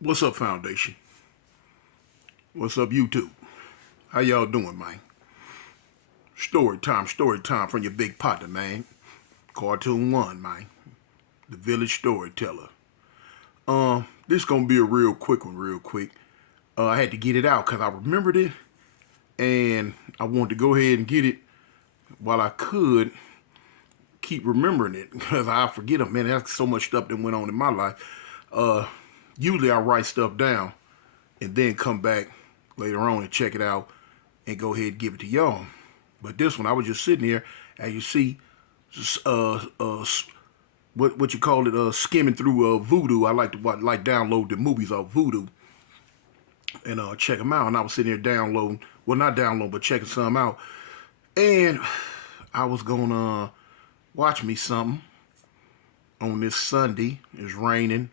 What's up, Foundation? What's up, YouTube? How y'all doing, man? Story time from your big partner, man. Cartoon One, man. The village storyteller. This gonna be a real quick one, real quick. I had to get it out because I remembered it, and I wanted to go ahead and get it while I could keep remembering it because I forget it, man. There's so much stuff that went on in my life. Uh, Usually I write stuff down and then come back later on and check it out and go ahead and give it to y'all. But this one, I was just sitting here, as you see, what you call it, skimming through Voodoo. I like to download the movies off Voodoo and check them out. And I was sitting here downloading, well, not downloading, but checking some out. And I was gonna watch me something on this Sunday. It's raining.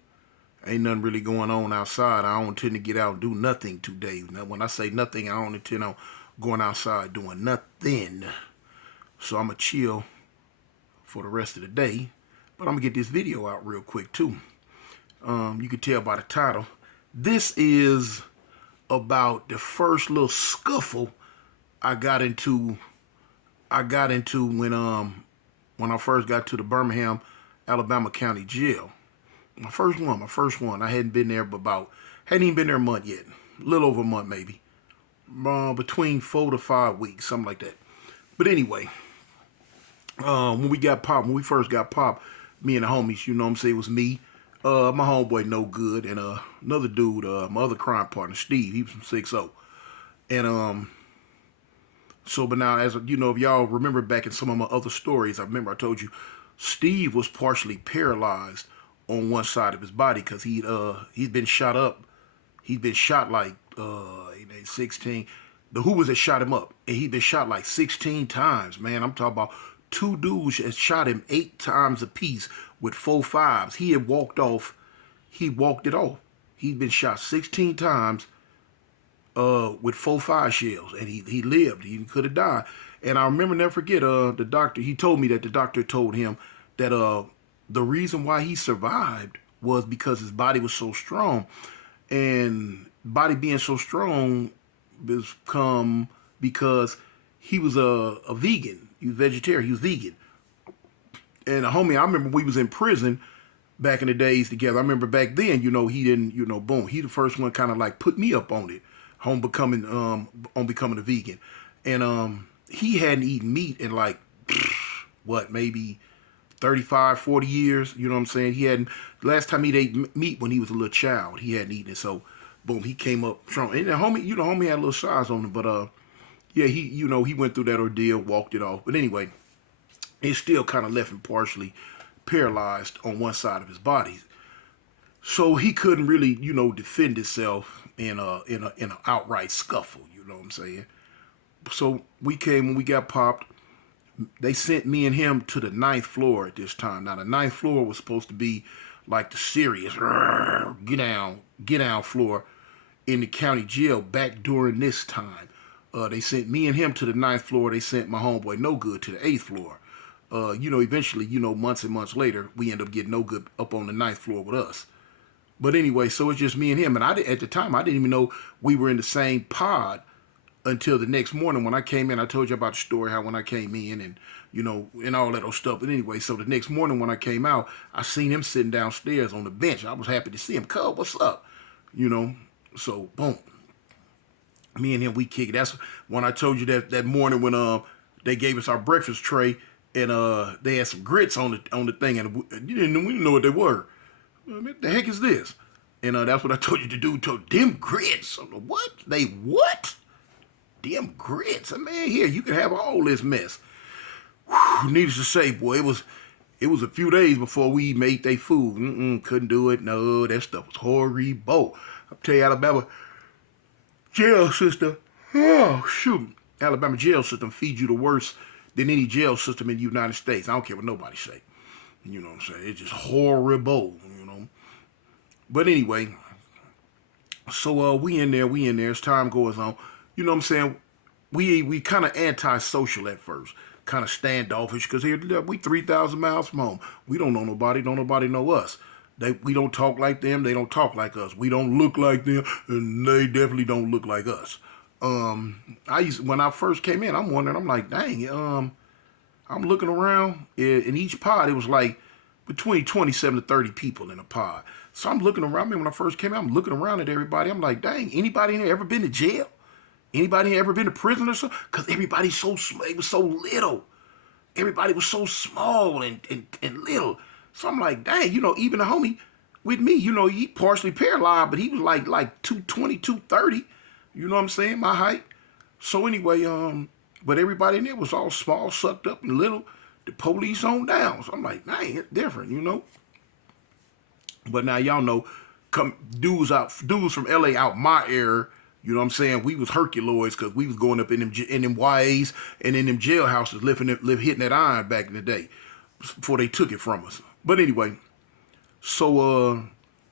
Ain't nothing really going on outside. I don't tend to get out and do nothing today. Now, when I say nothing, I don't intend on going outside doing nothing. So I'm going to chill for the rest of the day. But I'm going to get this video out real quick, too. You can tell by the title. This is about the first little scuffle I got into. When I first got to the Birmingham, Alabama County Jail. My first one. I hadn't been there hadn't even been there a month yet. A little over a month, maybe. Between 4 to 5 weeks, something like that. But anyway, when we first got popped, me and the homies, you know what I'm saying, it was me, my homeboy No Good, and another dude, my other crime partner, Steve. He was from 6-0. And but now, as you know, if y'all remember back in some of my other stories, I remember I told you Steve was partially paralyzed on one side of his body because he'd been shot up. He'd been shot like 16. The Hoovers had shot him up, and he'd been shot like 16 times. Man, I'm talking about two dudes had shot him 8 times apiece with 4.5s. He had walked off. He walked it off. He'd been shot 16 times with 4.5 shells, and he lived. He could have died. And I remember, never forget, the doctor. He told me that the doctor told him that the reason why he survived was because his body was so strong, and body being so strong was come because he was a vegan. He was vegetarian. He was vegan. And a homie, I remember we was in prison back in the days together. I remember back then, he didn't, boom. He the first one kind of like put me up on it, on becoming a vegan. And he hadn't eaten meat in like what, maybe 35, 40 years, you know what I'm saying? He hadn't, last time he ate meat when he was a little child, he hadn't eaten it. So, boom, he came up strong. And the homie had a little size on him, but yeah, he went through that ordeal, walked it off. But anyway, it still kind of left him partially paralyzed on one side of his body. So he couldn't really, defend himself in an outright scuffle, you know what I'm saying? So when we got popped, they sent me and him to the 9th floor at this time. Now, the 9th floor was supposed to be like the serious get down floor in the county jail back during this time. They sent me and him to the 9th floor. They sent my homeboy No Good to the 8th floor. Eventually, months and months later, we end up getting No Good up on the 9th floor with us. But anyway, so it's just me and him. And at the time, I didn't even know we were in the same pod until the next morning when I came in. I told you about the story, how when I came in and, and all that old stuff. But anyway, so the next morning when I came out, I seen him sitting downstairs on the bench. I was happy to see him. Cub, what's up? So boom. Me and him, we kick it. That's when I told you that morning when they gave us our breakfast tray and they had some grits on the thing and we didn't know what they were. What the heck is this? And that's what I told you to do. Told them grits. What? They what? Them grits. Man, here, you can have all this mess. Whew, needless to say, boy, it was a few days before we made they food. Couldn't do it. No, that stuff was horrible. I'll tell you, Alabama jail system. Oh, shoot. Alabama jail system feeds you the worst than any jail system in the United States. I don't care what nobody say. You know what I'm saying? It's just horrible, But anyway, so we in there. As time goes on, you know what I'm saying? We kind of antisocial at first, kind of standoffish, because here we 3,000 miles from home. We don't know nobody, don't nobody know us. We don't talk like them. They don't talk like us. We don't look like them, and they definitely don't look like us. When I first came in, I'm wondering. I'm like, dang. I'm looking around. In each pod, it was like between 27 to 30 people in a pod. So I'm looking around. I mean, when I first came in, I'm looking around at everybody. I'm like, dang. Anybody in here ever been to jail? Anybody here ever been to prison or something? Because everybody's so small. It was so little. Everybody was so small and little. So I'm like, dang, even the homie with me, he partially paralyzed, but he was like 220, 230. You know what I'm saying? My height. So anyway, but everybody in there was all small, sucked up and little. The police on down. So I'm like, dang, it's different. But now y'all know, come dudes from LA out my area. You know what I'm saying? We was Herculoids because we was going up in them YAs and in them jailhouses, hitting that iron back in the day before they took it from us. But anyway, so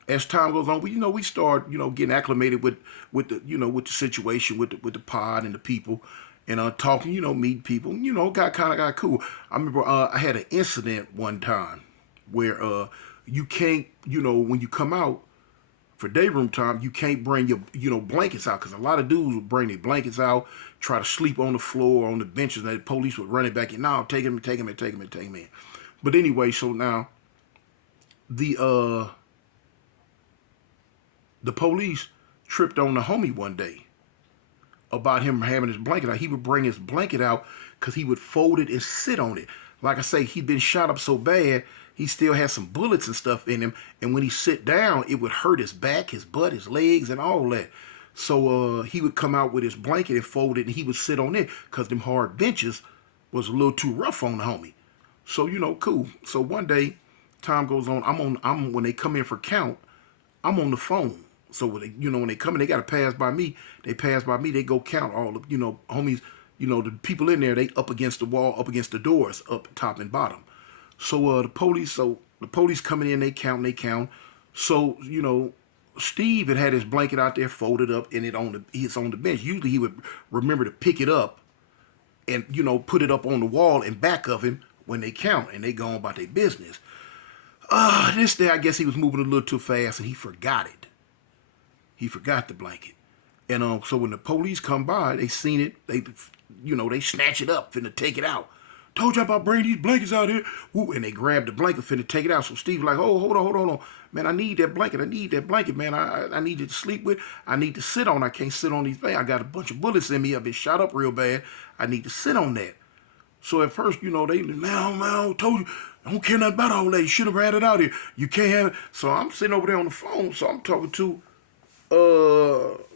as time goes on, we start getting acclimated with the situation with the pod and the people and talking, meeting people, got cool. I remember I had an incident one time where you can't, when you come out for day room time, you can't bring your blankets out because a lot of dudes would bring their blankets out, try to sleep on the floor, on the benches, and the police would run it back in. No, take him in. But anyway, so now the police tripped on the homie one day about him having his blanket out. He would bring his blanket out because he would fold it and sit on it. Like I say, he'd been shot up so bad, he still had some bullets and stuff in him. And when he sit down, it would hurt his back, his butt, his legs, and all that. So he would come out with his blanket and fold it, and he would sit on it because them hard benches was a little too rough on the homie. So, cool. So one day, time goes on. When they come in for count, I'm on the phone. So when they come in, they gotta pass by me. They pass by me. They go count all the homies. The people in there. They up against the wall, up against the doors, up top and bottom. So the police coming in. They count. So Steve had his blanket out there folded up, and it's on the bench. Usually he would remember to pick it up and put it up on the wall in back of him when they count, and they go on about their business. This day I guess he was moving a little too fast and he forgot it. He forgot the blanket. And so when the police come by, they seen it. They snatch it up, finna take it out. Told you about bringing these blankets out here. Woo, and they grabbed the blanket, finna take it out. So Steve's like, oh, hold on. Man, I need that blanket, man. I need you to sleep with. I need to sit on. I can't sit on these things. I got a bunch of bullets in me. I've been shot up real bad. I need to sit on that. So at first, man, I told you, I don't care nothing about all that. You should have had it out here. You can't have it. So I'm sitting over there on the phone. So I'm talking to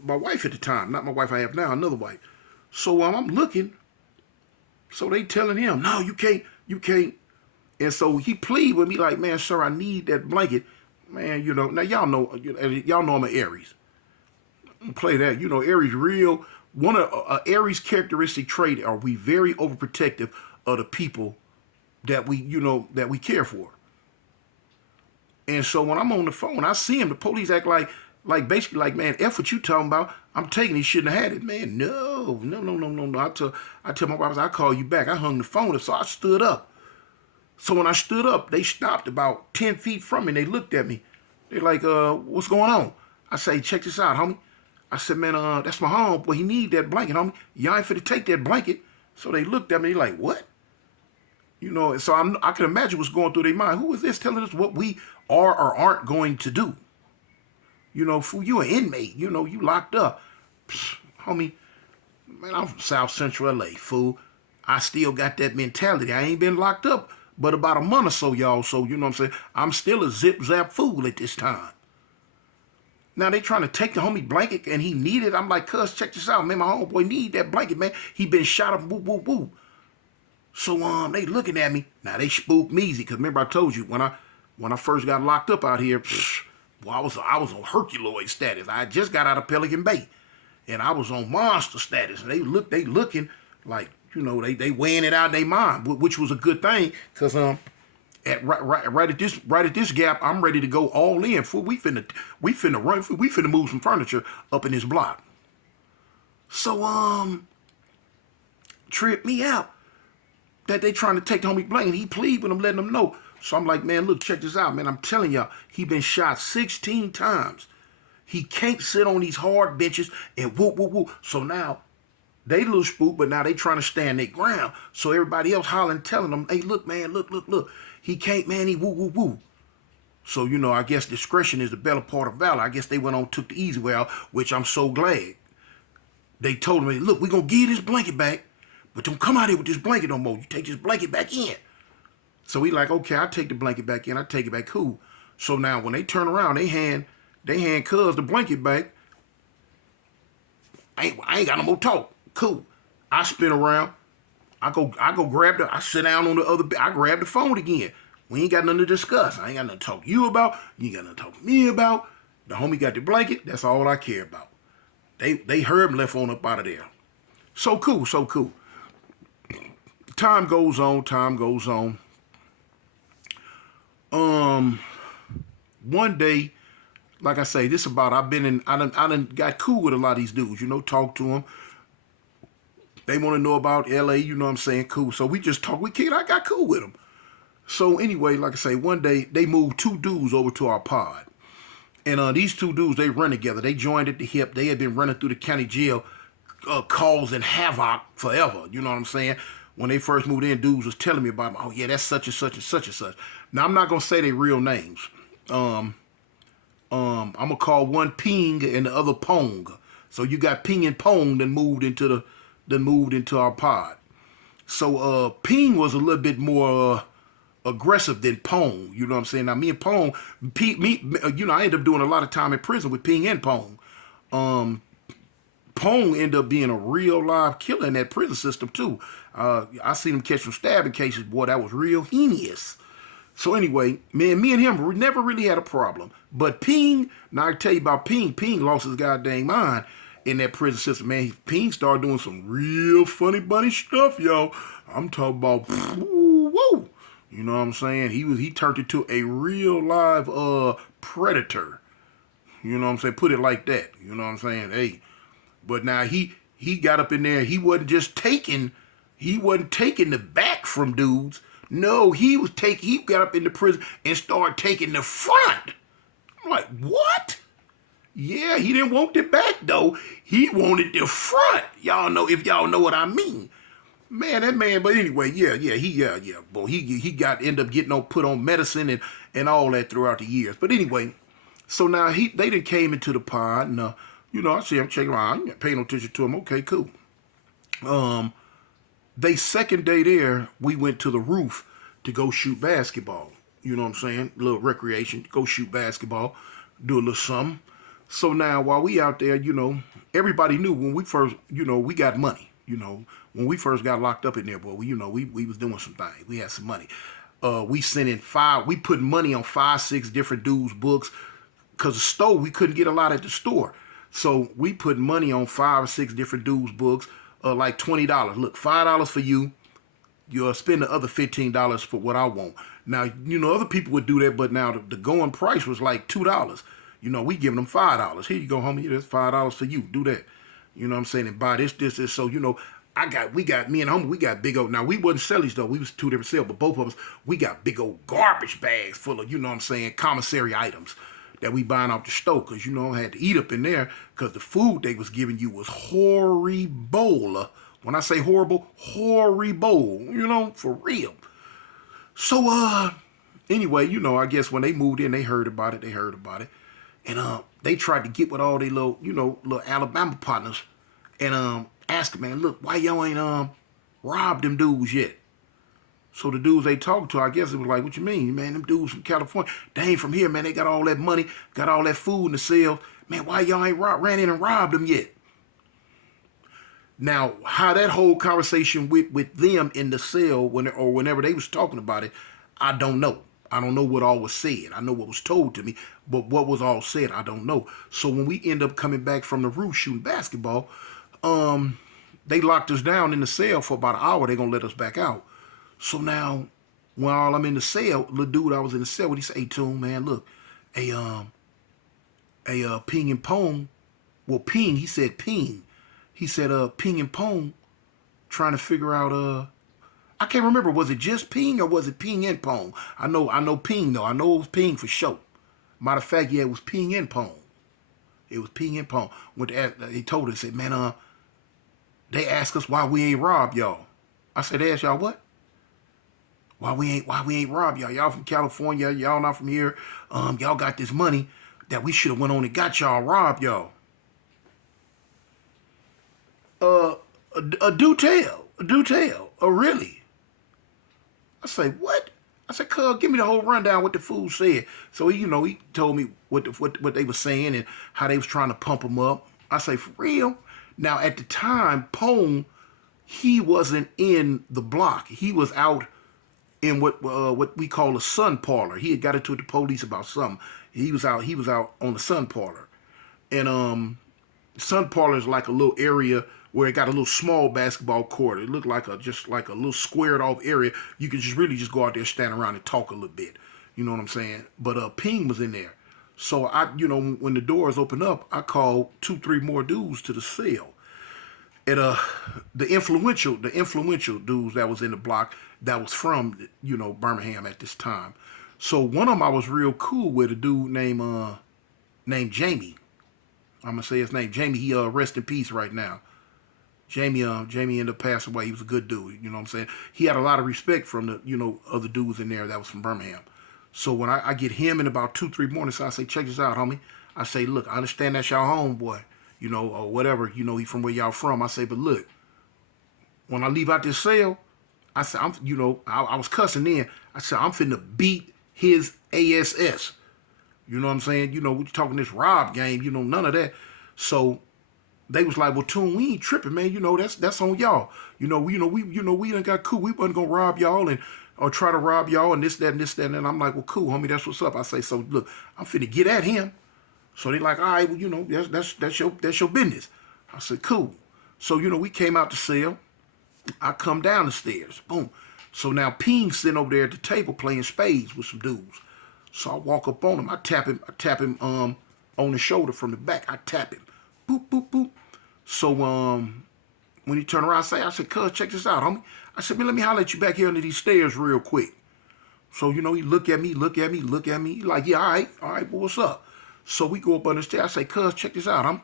my wife at the time. Not my wife I have now, another wife. So I'm looking. So they telling him, no, you can't. And so he plead with me like, man, sir, I need that blanket. Man, now y'all know I'm an Aries. Play that. Aries real. One of Aries' characteristic trait are we very overprotective of the people that we care for. And so when I'm on the phone, I see him. The police act like basically like, man, F what you talking about. I'm taking he shouldn't have had it, man. No. I tell my wife, I call you back. I hung the phone up, so I stood up. So when I stood up, they stopped about 10 feet from me. And they looked at me. They're like, what's going on? I say, check this out, homie. I said, man, that's my home. Well, he need that blanket, homie. Y'all ain't finna take that blanket. So they looked at me. They like, what? So I can imagine what's going through their mind. Who is this telling us what we are or aren't going to do? Fool, you an inmate. You locked up. Psh, homie, man, I'm from South Central LA, fool. I still got that mentality. I ain't been locked up but about a month or so, y'all. So, you know what I'm saying? I'm still a zip-zap fool at this time. Now they trying to take the homie blanket and he need it. I'm like, cuz, check this out, man. My homeboy need that blanket, man. He been shot up, woo, woo, woo. So they looking at me. Now they spooked me easy, because remember I told you when I first got locked up out here, boy, I was on Herculoid status. I just got out of Pelican Bay. And I was on monster status. And they looking like, they weighing it out in their mind, which was a good thing, because right at this gap, I'm ready to go all in. Fool, we finna run. We finna move some furniture up in this block. So tripped me out that they trying to take the homie blanket. He plead with them, letting them know, So I'm like, man, look, check this out, man. I'm telling y'all, he been shot 16 times. He can't sit on these hard benches and whoop, whoop, whoop. So now they little spook, but now they trying to stand their ground. So everybody else hollering, telling them, hey, look, man, look, look, look. He can't, man, he woo, woo, woo. So, I guess discretion is the better part of valor. I guess they went on, took the easy way out, which I'm so glad. They told me, look, we're going to give you this blanket back, but don't come out here with this blanket no more. You take this blanket back in. So we like, okay, I take the blanket back in. I take it back, cool. So now when they turn around, they hand Cuz the blanket back. I ain't got no more talk. Cool. I spin around. I go grab I sit down on the other bed. I grab the phone again. We ain't got nothing to discuss. I ain't got nothing to talk to you about. You ain't got nothing to talk to me about. The homie got the blanket. That's all I care about. They heard and left on up out of there. So cool, so cool. Time goes on. One day, like I say, this about I done got cool with a lot of these dudes. Talk to them. They want to know about LA. You know what I'm saying? Cool. So we just talk. I got cool with them. So anyway, like I say, one day they moved two dudes over to our pod. And these two dudes, they run together. They joined at the hip. They had been running through the county jail, causing havoc forever. You know what I'm saying? When they first moved in, dudes was telling me about them. Oh, yeah, that's such and such and such and such. Now, I'm not going to say their real names. I'm going to call one Ping and the other Pong. So you got Ping and Pong that moved into our pod. So Ping was a little bit more aggressive than Pong. You know what I'm saying? Now, me and Pong, I ended up doing a lot of time in prison with Ping and Pong. Pong ended up being a real live killer in that prison system, too. I seen him catch some stabbing cases. Boy, that was real heinous. So anyway, me and him, we never really had a problem. But Ping, now I tell you about Ping. Ping lost his goddamn mind in that prison system, man. Ping started doing some real funny bunny stuff, yo. I'm talking about, woo. You know what I'm saying? He turned into a real live predator. You know what I'm saying? Put it like that. You know what I'm saying? Hey, but now he got up in there. He wasn't taking the back from dudes. No, he got up in the prison and started taking the front. I'm like, what? Yeah, he didn't want the back though. He wanted the front. Y'all know what I mean. Man, that man, but anyway, boy, he ended up getting put on medicine and all that throughout the years. But anyway, so now they done came into the pod and I see him checking around. I ain't paying no attention to him. Okay, cool. They second day there, we went to the roof to go shoot basketball. You know what I'm saying? A little recreation, go shoot basketball, do a little something. So now while we out there, everybody knew when we first, we got money. When we first got locked up in there, boy, we was doing some things. We had some money. We put money on 5-6 different dudes' books because the store, we couldn't get a lot at the store. So we put money on 5 or 6 different dudes' books, like $20. Look, $5 for you. You'll spend the other $15 for what I want. Now, other people would do that, but now the going price was like $2. We giving them $5. Here you go, homie. That's $5 for you. Do that. You know what I'm saying? And buy this. So, me and homie, we got big old, now we wasn't sellies though. We was two different sales, but both of us, we got big old garbage bags full of, commissary items that we buying off the store. Cause I had to eat up in there because the food they was giving you was horrible. When I say horrible, horrible, for real. So, anyway, I guess when they moved in, they heard about it. And, they tried to get with all their little Alabama partners and, ask them, man, look, why y'all ain't, robbed them dudes yet? So the dudes they talked to, I guess it was like, what you mean, man? Them dudes from California, they ain't from here, man. They got all that money, got all that food in the sales. Man, why y'all ain't ran in and robbed them yet? Now, how that whole conversation with them in the cell whenever they was talking about it, I don't know. I don't know what all was said. I know what was told to me, but what was all said, I don't know. So when we end up coming back from the roof shooting basketball, they locked us down in the cell for about an hour. They gonna let us back out. So now, while I'm in the cell, the dude I was in the cell with, he said, hey, Toon, man, look, Ping and Pong, well, Ping, he said, Ping and Pong trying to figure out, I can't remember. Was it just Ping or was it Ping and Pong? I know Ping though. I know it was Ping for sure. Matter of fact, yeah, it was Ping and Pong. It was Ping and Pong. They told us, said, man, they asked us why we ain't robbed y'all. I said, they asked y'all what? Why we ain't robbed y'all? Y'all from California, y'all not from here. Y'all got this money that we should have went on and got y'all robbed y'all. Do tell. Do tell. Oh, really? I say, what? I said, cuz, give me the whole rundown what the fool said. So he told me what they were saying and how they was trying to pump him up. I say, for real? Now at the time, Pong, he wasn't in the block. He was out in what we call a sun parlor. He had got into the police about something. He was out on the sun parlor. And sun parlor is like a little area where it got a little small basketball court. It looked like just like a little squared off area. You could just go out there, stand around and talk a little bit. You know what I'm saying? But Ping was in there. So when the doors opened up, I called 2-3 more dudes to the cell. And the influential dudes that was in the block that was from Birmingham at this time. So one of them I was real cool with, a dude named Jamie. I'm gonna say his name, Jamie. He rest in peace right now. Jamie ended up passing away. He was a good dude. You know what I'm saying? He had a lot of respect from the other dudes in there that was from Birmingham. So when I get him in about 2-3 mornings, so I say, check this out, homie. I say, look, I understand that's y'all homeboy, or whatever, he from where y'all from. I say, but look, when I leave out this cell, I said, I was cussing then. I said, I'm finna beat his ass. You know what I'm saying? We talking this rob game, none of that. So they was like, well, Toon, we ain't tripping, man. That's on y'all. We done got cool. We wasn't gonna rob y'all or try to rob y'all and this, that, and this, that, and I'm like, well, cool, homie, that's what's up. I say, so look, I'm finna get at him. So they like, all right, well, that's your business. I said, cool. So, we came out the cell. I come down the stairs. Boom. So now Ping's sitting over there at the table playing spades with some dudes. So I walk up on him. I tap him on the shoulder from the back. I tap him. Boop, boop, boop. So when he turned around, I said, cuz, check this out, homie. I said, man, let me holler at you back here under these stairs real quick. So, he look at me. He like, yeah, all right, well, what's up? So we go up under the stairs. I say, cuz, check this out, homie.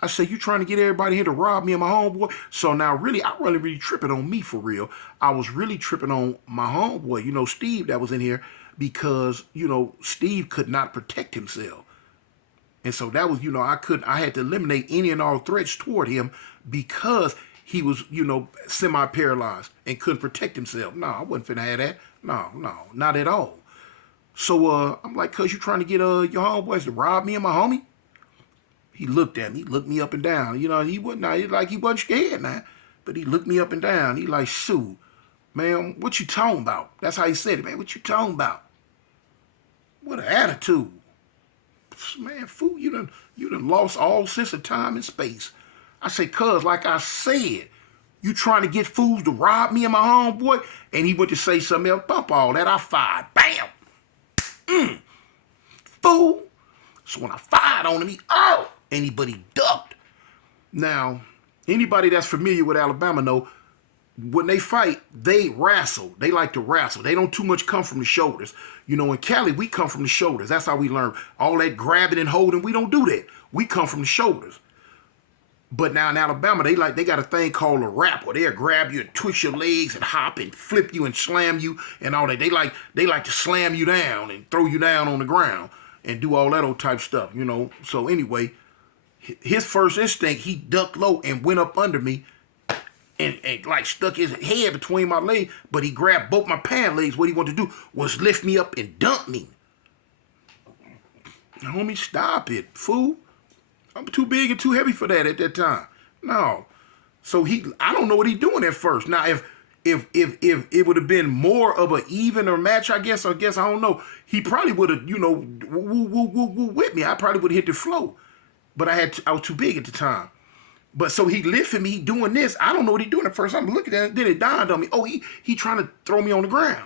I say, you trying to get everybody here to rob me and my homeboy? So now really, I wasn't really tripping on me for real. I was really tripping on my homeboy, Steve, that was in here, because, Steve could not protect himself. And so that was, I had to eliminate any and all threats toward him because he was, semi-paralyzed and couldn't protect himself. No, I wasn't finna have that. No, not at all. So I'm like, cuz, you trying to get your homeboys to rob me and my homie? He looked at me, looked me up and down. He wasn't scared now. But he looked me up and down. He like, shoot, man, what you talking about? That's how he said it, man. What you talking about? What an attitude. Man, fool, you done lost all sense of time and space. I say, cuz, like I said, you trying to get fools to rob me and my homeboy? And he went to say something else. Bump all that. I fired. Bam. Fool. So when I fired on him, anybody ducked. Now, anybody that's familiar with Alabama know when they fight, they wrestle. They like to wrestle. They don't too much come from the shoulders. In Cali, we come from the shoulders. That's how we learn. All that grabbing and holding, we don't do that. We come from the shoulders. But now in Alabama, they got a thing called a rap where they'll grab you and twist your legs and hop and flip you and slam you and all that. They like to slam you down and throw you down on the ground and do all that old type stuff, So anyway, his first instinct, he ducked low and went up under me and like stuck his head between my legs, but he grabbed both my pant legs. What he wanted to do was lift me up and dump me. Homie, stop it, fool. I'm too big and too heavy for that at that time. No. So I don't know what he doing at first. Now, if it would have been more of an even or match, I guess, I don't know. He probably would have, woo with me. I probably would have hit the floor. But I was too big at the time. But so he lifted me, he doing this. I don't know what he doing at first. I'm looking at it, then it dawned on me. Oh, he trying to throw me on the ground.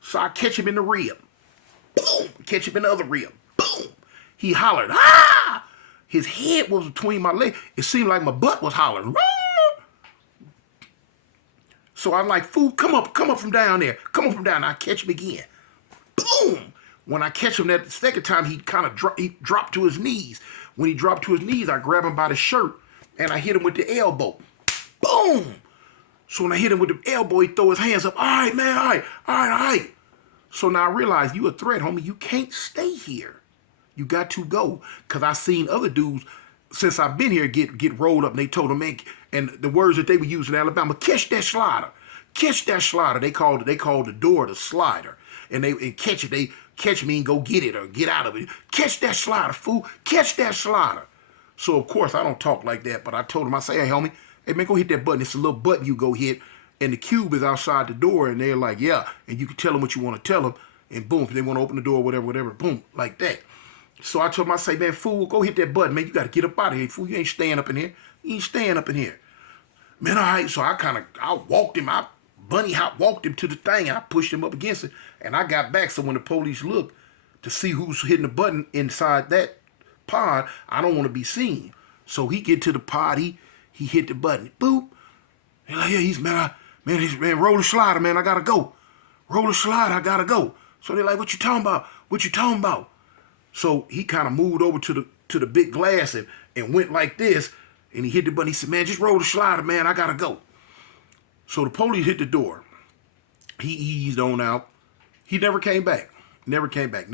So I catch him in the rib. Boom. Catch him in the other rib. Boom. He hollered, ah! His head was between my legs. It seemed like my butt was hollering. Ah! So I'm like, fool, come up from down there. Come up from down there. I catch him again. Boom! When I catch him that second time, he kind of dropped to his knees. When he dropped to his knees, I grab him by the shirt and I hit him with the elbow. Boom! So when I hit him with the elbow, he throw his hands up. All right, man, all right. So now I realize you a threat, homie. You can't stay here. You got to go. Because I seen other dudes, since I've been here, get rolled up. And they told them, man, and the words that they would use in Alabama, catch that slider. Catch that slider. They called the door the slider. And catch it. They catch me and go get it or get out of it. Catch that slider, fool. Catch that slider. So, of course, I don't talk like that. But I told him, I say, hey, homie, hey, man, go hit that button. It's a little button you go hit. And the cube is outside the door. And they're like, yeah. And you can tell them what you want to tell them. And boom, if they want to open the door, whatever, boom, like that. So I told him, I say, man, fool, go hit that button, man. You got to get up out of here, fool. You ain't staying up in here. You ain't staying up in here. Man, all right. So I walked him. I bunny hop walked him to the thing. And I pushed him up against it. And I got back. So when the police look to see who's hitting the button inside that pod, I don't want to be seen. So he get to the pod. He hit the button. Boop. And like, yeah, man, roll the slider, man. I got to go. Roll the slider. I got to go. So they're like, what you talking about? What you talking about? So he kind of moved over to the big glass and went like this. And he hit the button. He said, man, just roll the slider, man. I got to go. So the police hit the door. He eased on out. He never came back. Never came back.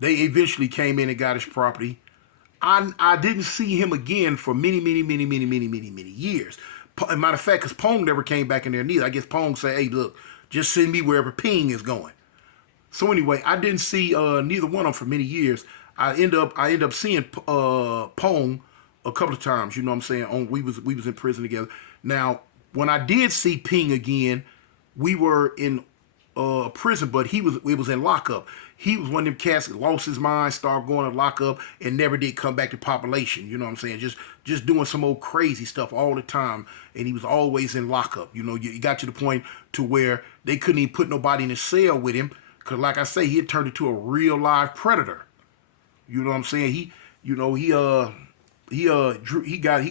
They eventually came in and got his property. I didn't see him again for many years. Matter of fact, because Pong never came back in there neither. I guess Pong said, hey, look, just send me wherever Ping is going. So anyway, I didn't see neither one of them for many years. I end up seeing Pong a couple of times. You know what I'm saying? We was in prison together. Now, when I did see Ping again, we were in prison, but it was in lockup. He was one of them cats that lost his mind, started going to lockup, and never did come back to population. You know what I'm saying? Just doing some old crazy stuff all the time, and he was always in lockup. You know, you got to the point to where they couldn't even put nobody in a cell with him, because like I say, he had turned into a real live predator. You know what I'm saying? He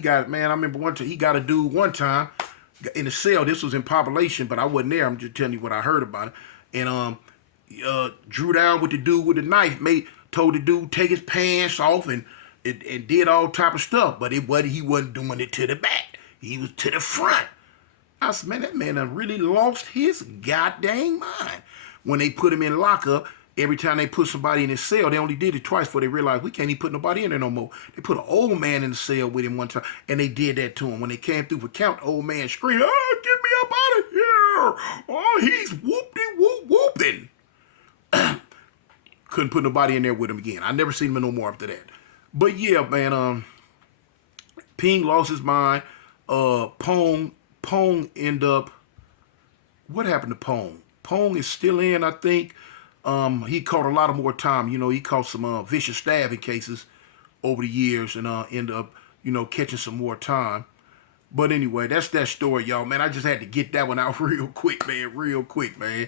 got man, I remember one time he got a dude one time in a cell. This was in population, but I wasn't there. I'm just telling you what I heard about it. And drew down with the dude with the knife, told the dude take his pants off and did all type of stuff. But he wasn't doing it to the back. He was to the front. I said, man, that man done really lost his goddamn mind. When they put him in lockup, every time they put somebody in his cell, they only did it twice before they realized we can't even put nobody in there no more. They put an old man in the cell with him one time, and they did that to him. When they came through for count, the old man screamed, oh, get me up out of here. Oh, he's whooping. Couldn't put nobody in there with him again. I never seen him no more after that. But yeah, man, Ping lost his mind. Pong ended up, what happened to Pong? Pong is still in, I think. He caught a lot of more time. You know, he caught some vicious stabbing cases over the years and ended up, catching some more time. But anyway, that's that story, y'all. Man, I just had to get that one out real quick, man.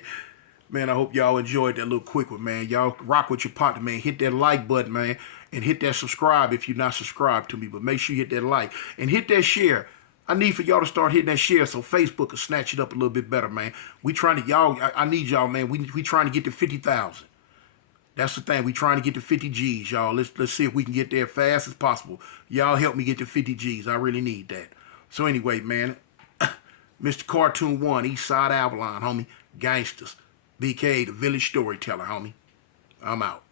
Man, I hope y'all enjoyed that little quick one, man. Y'all rock with your partner, man. Hit that like button, man. And hit that subscribe if you're not subscribed to me. But make sure you hit that like. And hit that share. I need for y'all to start hitting that share so Facebook will snatch it up a little bit better, man. I need y'all, man. We trying to get to 50,000. That's the thing. We trying to get to 50 G's, y'all. Let's see if we can get there fast as possible. Y'all help me get to 50 G's. I really need that. So anyway, man, Mr. Cartoon 1, Eastside Avalon, homie. Gangsters. BK, the village storyteller, homie. I'm out.